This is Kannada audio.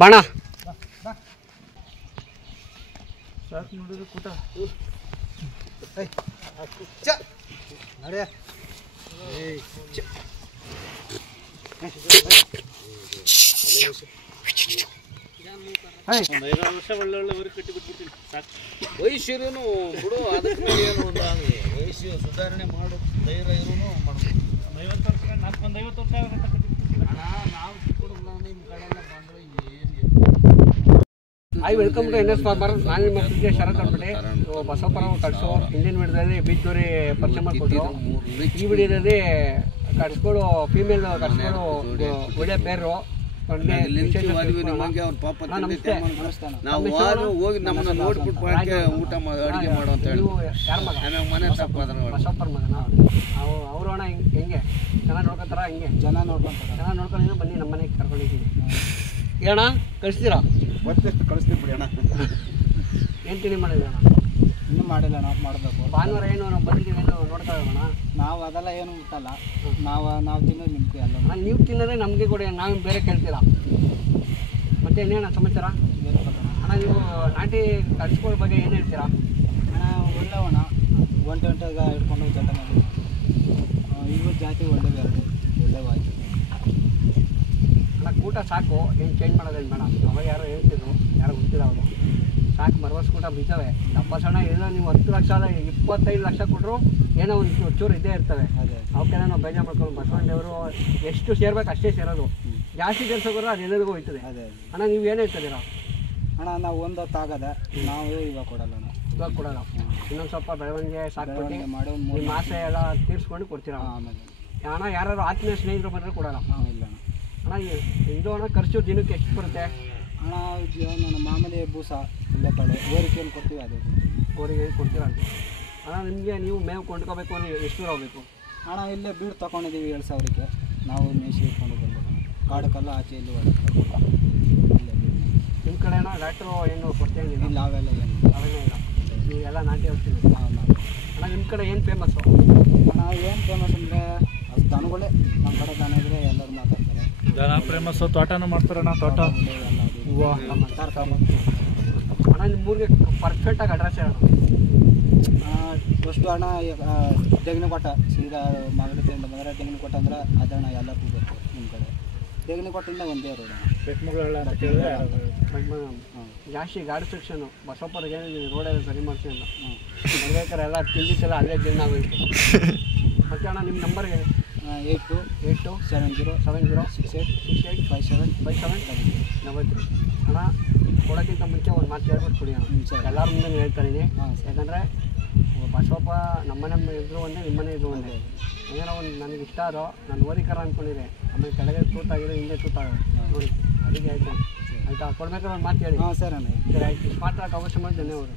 ಬಾಣ ಸಾಕು ನೋಡಿದ್ರೆ ಕೂಟ ವರ್ಷ ಒಳ್ಳೆ ಕಟ್ಟಿ ಬಿಟ್ಬಿಡ್ತೀನಿ ಸಾಕು. ವಯಸ್ಸಿರೂ ಬಿಡು, ಅದಕ್ಕೆ ಏನು ವಯಸ್ಸು ಸುಧಾರಣೆ ಮಾಡು, ಧೈರ್ಯ ಇರೂ ಮಾಡ್ಬೋದು. 50 ವರ್ಷ ನಾಲ್ಕೊಂದು 50 ವರ್ಷ ಅಣ್ಣ ನಾವು ಚಿಕ್ಕಹುಡುಗ ನಿಮ್ಮ ಕಡೆಲ್ಲ ಬಂದರೆ ಏನು hi welcome to NS farmer. ನಾನು ನಿಮ್ಮ ಮಕ್ಕಳಿಗೆ ಶರತ್ ಅಂದ್ಬಿಟ್ಟು ಬಸವಪುರ ಕಳಿಸೋ ಹಿಂದಿನ ವಿಡಿಯೋದಲ್ಲಿ ಬೀಚ್ ಪರಿಚಯ ಮಾಡಿಕೊಟ್ರು. ಈ ವಿಡಿಯೋದಲ್ಲಿ ಕಟ್ಸ್ಗಳು ಫೀಮೇಲ್ ಕಟ್ಸ್ಗಳು ಒಳ್ಳೆ ಪೇರು ನಾವು ಹೋಗಿ ನಮ್ಮನ್ನ ನೋಡ್ಬಿಟ್ಟು ಊಟ ಅಡುಗೆ ಮಾಡು ಅಂತ ಹೇಳಿ ಮನೆ ಬಸವಪುರ ಮಗನ ಅವರು ಅಣ್ಣ ಹೆಂಗೆ ಚೆನ್ನಾಗಿ ನೋಡ್ಕೊತಾರ? ಹಿಂಗೆ ಚೆನ್ನಾಗಿ ನೋಡ್ಕೊಂಡಿದ್ದು ಬನ್ನಿ ನಮ್ಮ ಮನೆಗೆ ಕರ್ಕೊಂಡಿದ್ದೀನಿ. ಏನಣ್ಣ ಕಳಿಸ್ತೀರಾ? ಕಳಿಸ್ತೀವಿ ಬಿಡಿ ಅಣ್ಣ. ಏನು ತಿಂಡಿ ಮಾಡಿದ್ರಿ ಅಣ್ಣ? ಇನ್ನೂ ಮಾಡಿಲ್ಲ ಅಣ್ಣ, ಮಾಡಬೇಕು. ಭಾನುವಾರ ಏನು ನಾವು ಬಂದಿದ್ದೀವಿ ಏನು ನೋಡ್ತಾ ಇರೋಣ. ನಾವು ಅದೆಲ್ಲ ಏನು ಮುಟ್ಟಲ್ಲ, ನಾವು ತಿನ್ನೋದು ನಿಮ್ಗೆ ಎಲ್ಲ. ನೀವು ತಿನ್ನೋದೇ ನಮಗೆ ಕೊಡಿ, ನಾವು ಬೇರೆ ಕೇಳ್ತೀರಾ. ಮತ್ತೆ ಇನ್ನೇನ ಸಮಾಚಾರ ಅಣ್ಣ? ನೀವು ನಾಟಿ ಕಟ್ಸ್ಕೊಳ್ಳೋ ಬಗ್ಗೆ ಏನು ಹೇಳ್ತೀರಾ ಅಣ್ಣ? ಒಳ್ಳೆವಣ್ಣ, ಒಂಟೆಗ ಇಟ್ಕೊಂಡು ಜಟ ಮಾಡಿ ಇವು ಜಾತಿ ಒಳ್ಳೆವೆರಡು ಒಳ್ಳೆವಾಯ್ತು ಅಣ್ಣ. ಕೂಟ ಸಾಕು, ಏನು ಚೇಂಜ್ ಮಾಡೋದೇನು ಬೇಡ. ಅವಾಗ ಯಾರೋ ಹೇಳ್ತಿದ್ರು, ಯಾರೋ ಗೊತ್ತಿಲ್ಲ ಅವರು. ಸಾಕು ಮರವರ್ಸ್ ಕೂಟ ಬಿದ್ದಾವೆ. ದಪ್ಪ ಸಣ್ಣ ಎಲ್ಲ ನೀವು 10 ಲಕ್ಷ ಅಲ್ಲ 25 ಲಕ್ಷ ಕೊಟ್ಟರು ಏನೋ ಒಂದು ಚೂರು ಇದ್ದೇ ಇರ್ತವೆ. ಅವಕ್ಕೆಲ್ಲ ನಾವು ಬೇಜಾರು ಮಾಡ್ಕೊಂಡು ಬಸವಣ್ಣವರು ಎಷ್ಟು ಸೇರ್ಬೇಕು ಅಷ್ಟೇ ಸೇರೋದು. ಜಾಸ್ತಿ ಸೇರ್ಸೋದ್ರೆ ಅದು ಎಲ್ಲರಿಗೂ ಹೋಯ್ತದೆ. ಅಣ್ಣ ನೀವು ಏನು ಹೇಳ್ತಿದ್ದೀರಾ? ಅಣ್ಣ ನಾವು ಒಂದು ಹೊತ್ತಾಗದೆ ನಾವು ಇವಾಗ ಕೊಡಲ್ಲ ಅಣ್ಣ, ಇವಾಗ ಕೊಡೋಲ್ಲ. ಇನ್ನೊಂದು ಸ್ವಲ್ಪ ಬೆಳವಣಿಗೆ ಸಾಕ್ಬಿಟ್ಟು ಮಾಡಿ ಒಂದು ನಿಮ್ಮ ಆಸೆ ಎಲ್ಲ ತೀರಿಸ್ಕೊಂಡು ಕೊಡ್ತೀರಾ. ಆಮೇಲೆ ಅಣ್ಣ ಯಾರು ಆತ್ಮೀಯ ಸ್ನೇಹಿತರು ಬಂದರೆ ಕೊಡೋಲ್ಲ. ಇಲ್ಲ ಅಣ್ಣ ಇದು ಅಣ್ಣ ಖರ್ಚು ದಿನಕ್ಕೆ ಎಷ್ಟು ಬರುತ್ತೆ ಅಣ್ಣ? ನನ್ನ ಮಾಮೂಲಿ ಬೂಸ ಇಲ್ಲೇ ಕಡೆ ಓರಿಕೆಯಲ್ಲಿ ಕೊಡ್ತೀವಿ, ಅದೇ ಅವರಿಗೆ ಕೊಡ್ತೀರಾ ಅಂತ. ಅಣ್ಣ ನಿಮಗೆ ನೀವು ಮೇವು ಕೊಂಡ್ಕೋಬೇಕು ಅಂದರೆ ಎಷ್ಟು ದೂರ ಹೋಗಬೇಕು ಅಣ್ಣ? ಇಲ್ಲೇ ಬೀಡು ತೊಗೊಂಡಿದ್ದೀವಿ 7,000ಕ್ಕೆ. ನಾವು ಮೇಸಿ ಇಟ್ಕೊಂಡು ಬರ್ಬೇಕು. ಕಾಡಕ್ಕೆಲ್ಲ ಆಚೆ ಇಲ್ಲಿ ಇಲ್ಲೇ ನಿಮ್ಮ ಕಡೆ ಅಣ್ಣ ಡಾಕ್ಟ್ರು ಏನು ಕೊಡ್ತೇನಿಲ್ಲ? ಇಲ್ಲ, ಅವೆಲ್ಲ ಏನು ಅವೆಲ್ಲ ಇಲ್ಲ. ನೀವೆಲ್ಲ ನಾಟಿ ಹೋಗ್ತೀವಿ. ಅಣ್ಣ ನಿಮ್ಮ ಕಡೆ ಏನು ಫೇಮಸ್ಸು? ಅಣ್ಣ ಏನು ಫೇಮಸ್ ಅಂದರೆ ಅದು ದನಗಳೇ. ನಮ್ಮ ಕಡೆ ದನ ಇದ್ರೆ ಎಲ್ಲರೂ ಮಾತಾಡ್ತಾರೆ. ದನ ಫೇಮಸ್ಸು, ತೋಟನೂ ಮಾಡ್ತಾರಣ್ಣ. ತೋಟ ಎಲ್ಲ ಹೂವು ತರಕಾರಿ. ಅಣ್ಣ ನಿಮ್ಮ ಊರಿಗೆ ಪರ್ಫೆಕ್ಟಾಗಿ ಅಡ್ರೆಸ್ ಹೇಳೋಣ. ಫಸ್ಟು ಅಣ್ಣ ದೇಗನಕೋಟ ಸೀದಾ ಮಾಗಡಿಯಿಂದ ಬಂದರೆ ದೇಗನಕೋಟ ಅಂದ್ರೆ ಅದಣ್ಣ ಎಲ್ಲಕ್ಕೂ ಬೇಕು. ನಿಮ್ಮ ಕಡೆ ದೇಗನಕೋಟೆಯಿಂದ ಒಂದೇ ರೋಡ್ ಬೆಟ್ಮಗಳ ಅಂತ ಕೇಳಿದ್ರೆ ಜಾಸ್ತಿ ಗಾಡಿ ಸೆಕ್ಷನು ಬಸವಪುರಗೆ ರೋಡೆಲ್ಲ ಸರಿ ಮಾಡ್ಸಿ ಅಂತ ಬರ್ಬೇಕಾರೆ ಎಲ್ಲ ತಿಂದಿದ್ದೆಲ್ಲ ಅಲ್ಲೇ ಜೀರ್ಣ ಆಗೋಯ್ತು. ಮತ್ತೆ ಅಣ್ಣ ನಿಮ್ಮ ನಂಬರ್ಗೆ 827070686757 ಅಣ್ಣ. ಕೊಡೋಕ್ಕಿಂತ ಮುಂಚೆ ಒಂದು ಮಾತು ಹೇಳ್ಬಿಟ್ಟು ಕೊಡಿ ಅಣ್ಣ. ಎಲ್ಲರ ಮುಂದೆ ಹೇಳ್ತಾ ಇದ್ದೀನಿ. ಯಾಕಂದರೆ ಬಸವಪ್ಪ ನಮ್ಮನೆ ಇದ್ರು ಒಂದೇ, ನಿಮ್ಮನೆ ಇದ್ರು ಒಂದೇ. ಏನಾರ ಒಂದು ನನಗೆ ಇಷ್ಟ ಆದೋ ನಾನು ಓರಿಕರ ಅಂದ್ಕೊಂಡಿದ್ದೆ. ಆಮೇಲೆ ಕೆಳಗೆ ತೂತಾಗಿದೆ, ಹಿಂದೆ ತೂತಾಗಿದೆ ನೋಡಿ. ಅದಕ್ಕೆ ಆಯಿತು ಆಯಿತಾ? ಕೊಡ್ಬೇಕಾದ್ರೆ ಒಂದು ಮಾತು ಹೇಳಿ. ಸರ್ ಅಣ್ಣ. ಸರಿ ಆಯ್ತು. ಮಾತಾಡೋಕೆ ಅವಶ್ಯ ಮಾಡಿ ಧನ್ಯವಾದ.